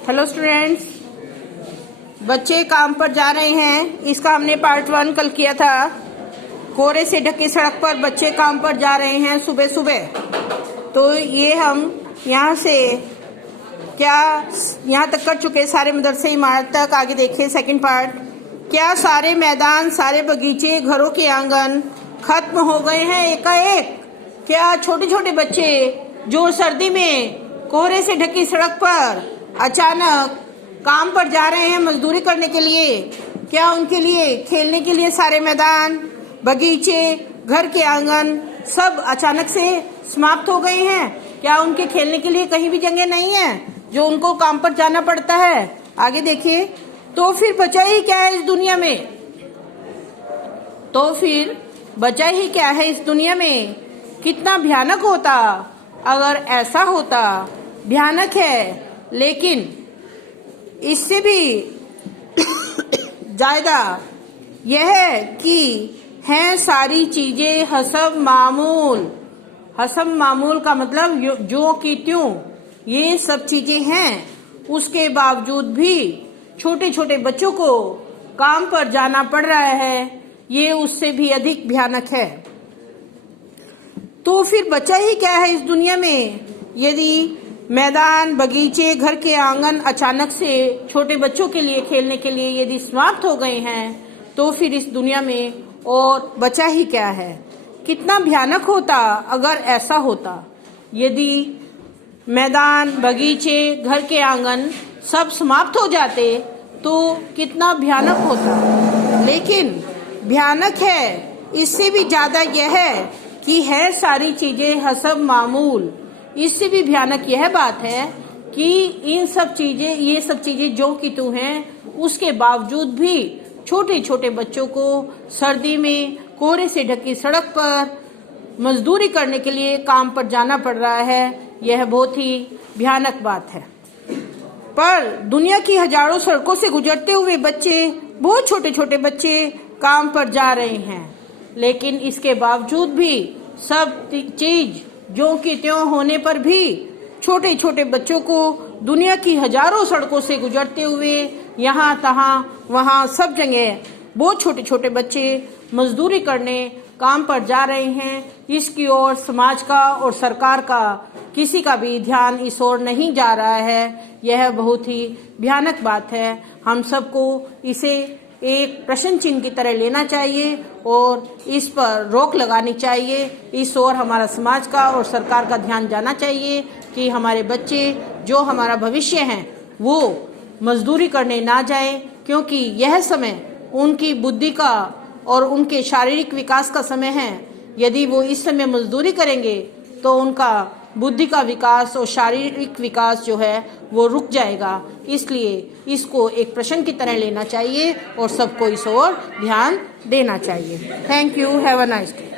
Hello students, बच्चे काम पर जा रहे हैं। इसका हमने पार्ट 1 कल किया था। कोहरे से ढकी सड़क पर बच्चे काम पर जा रहे हैं सुबह सुबह। तो ये हम यहाँ से क्या यहाँ तक कर चुके, सारे मदरसे इमारत तक। आगे देखिए सेकंड पार्ट। क्या सारे मैदान, सारे बगीचे, घरों के आंगन खत्म हो गए हैं एकाएक? क्या छोटे छोटे बच्चे जो सर्दी में कोहरे से ढकी सड़क पर अचानक काम पर जा रहे हैं मजदूरी करने के लिए, क्या उनके लिए खेलने के लिए सारे मैदान, बगीचे, घर के आंगन सब अचानक से समाप्त हो गए हैं? क्या उनके खेलने के लिए कहीं भी जगह नहीं है जो उनको काम पर जाना पड़ता है? आगे देखिए। तो फिर बचा ही क्या है इस दुनिया में? तो फिर बचा ही क्या है इस दुनिया में? कितना भयानक होता अगर ऐसा होता। भयानक है, लेकिन इससे भी ज्यादा यह है कि हैं सारी चीजें हसब मामूल। हसब मामूल का मतलब जो कि त्यों, ये सब चीजें हैं। उसके बावजूद भी छोटे छोटे बच्चों को काम पर जाना पड़ रहा है। ये उससे भी अधिक भयानक है। तो फिर बचा ही क्या है इस दुनिया में? यदि मैदान, बगीचे, घर के आंगन अचानक से छोटे बच्चों के लिए खेलने के लिए यदि समाप्त हो गए हैं, तो फिर इस दुनिया में और बचा ही क्या है? कितना भयानक होता अगर ऐसा होता। यदि मैदान, बगीचे, घर के आंगन सब समाप्त हो जाते तो कितना भयानक होता। लेकिन भयानक है, इससे भी ज्यादा यह है कि है सारी चीजें हसब मामूल। इससे भी भयानक यह बात है कि ये सब चीजें जो कि तू हैं, उसके बावजूद भी छोटे छोटे बच्चों को सर्दी में कोहरे से ढकी सड़क पर मजदूरी करने के लिए काम पर जाना पड़ रहा है। यह बहुत ही भयानक बात है। पर दुनिया की हजारों सड़कों से गुजरते हुए बच्चे, बहुत छोटे छोटे बच्चे काम पर जा रहे हैं, लेकिन इसके बावजूद भी सब चीज जो कि त्यों होने पर भी छोटे छोटे बच्चों को दुनिया की हजारों सड़कों से गुजरते हुए यहाँ तहाँ वहाँ सब जगह बहुत छोटे छोटे बच्चे मजदूरी करने काम पर जा रहे हैं। इसकी ओर समाज का और सरकार का किसी का भी ध्यान इस ओर नहीं जा रहा है। यह बहुत ही भयानक बात है। हम सबको इसे एक प्रश्न चिन्ह की तरह लेना चाहिए और इस पर रोक लगानी चाहिए। इस ओर हमारा समाज का और सरकार का ध्यान जाना चाहिए कि हमारे बच्चे जो हमारा भविष्य हैं वो मजदूरी करने ना जाएं, क्योंकि यह समय उनकी बुद्धि का और उनके शारीरिक विकास का समय है। यदि वो इस समय मजदूरी करेंगे तो उनका बुद्धि का विकास और शारीरिक विकास जो है वो रुक जाएगा। इसलिए इसको एक प्रश्न की तरह लेना चाहिए और सबको इस ओर ध्यान देना चाहिए। Thank you. Have a nice day.